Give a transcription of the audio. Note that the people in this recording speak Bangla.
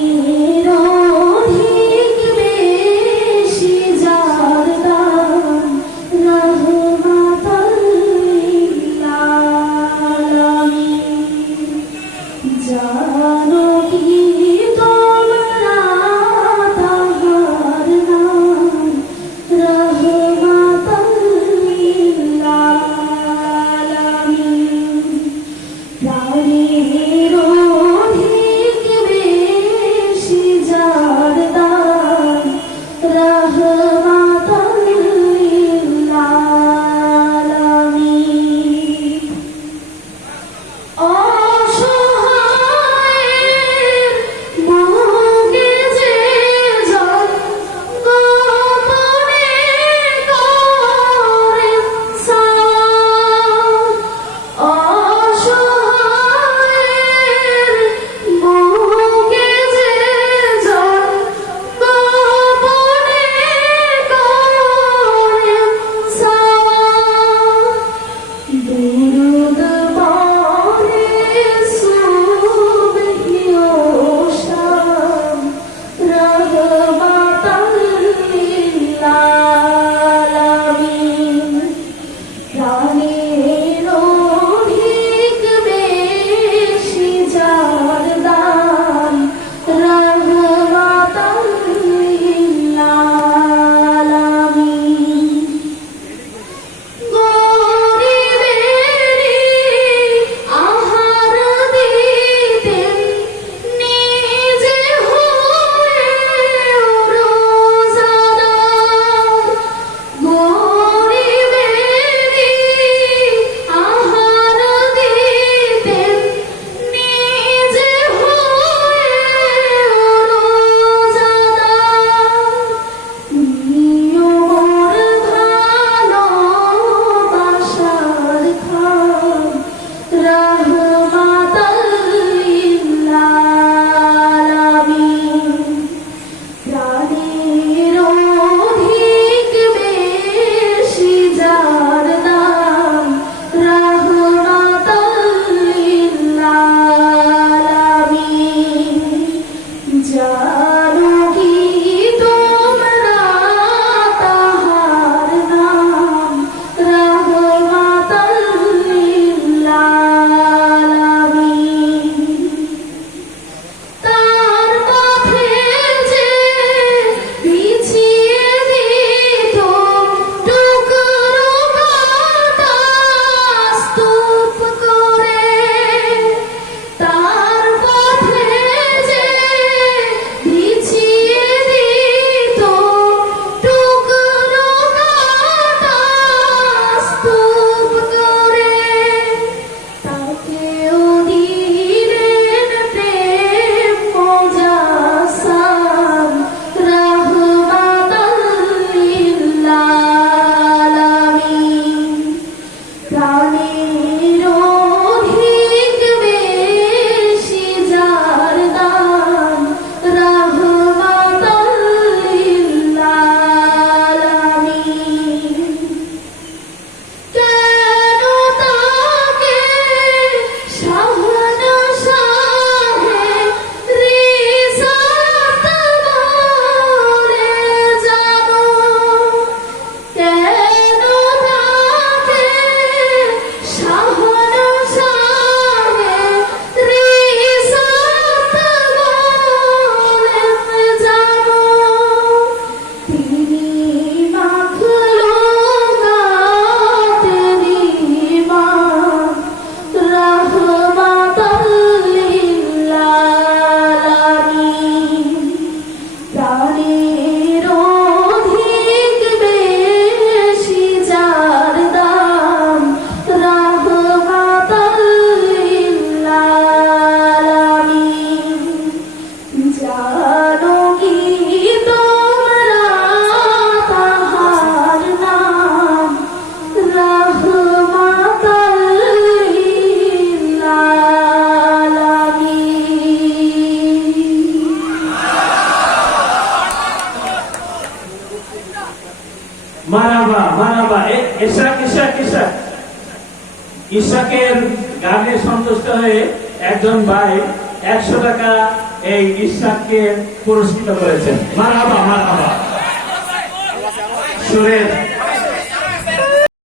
Uhum. মারাবা মারাবা। ইশাক ইশাক ইশাক। ইশাকের গানে সন্তুষ্ট হয়ে একজন ভাই একশো টাকা এই ইশাককে পুরস্কৃত করেছেন। মারাবা মারাবা। সুরের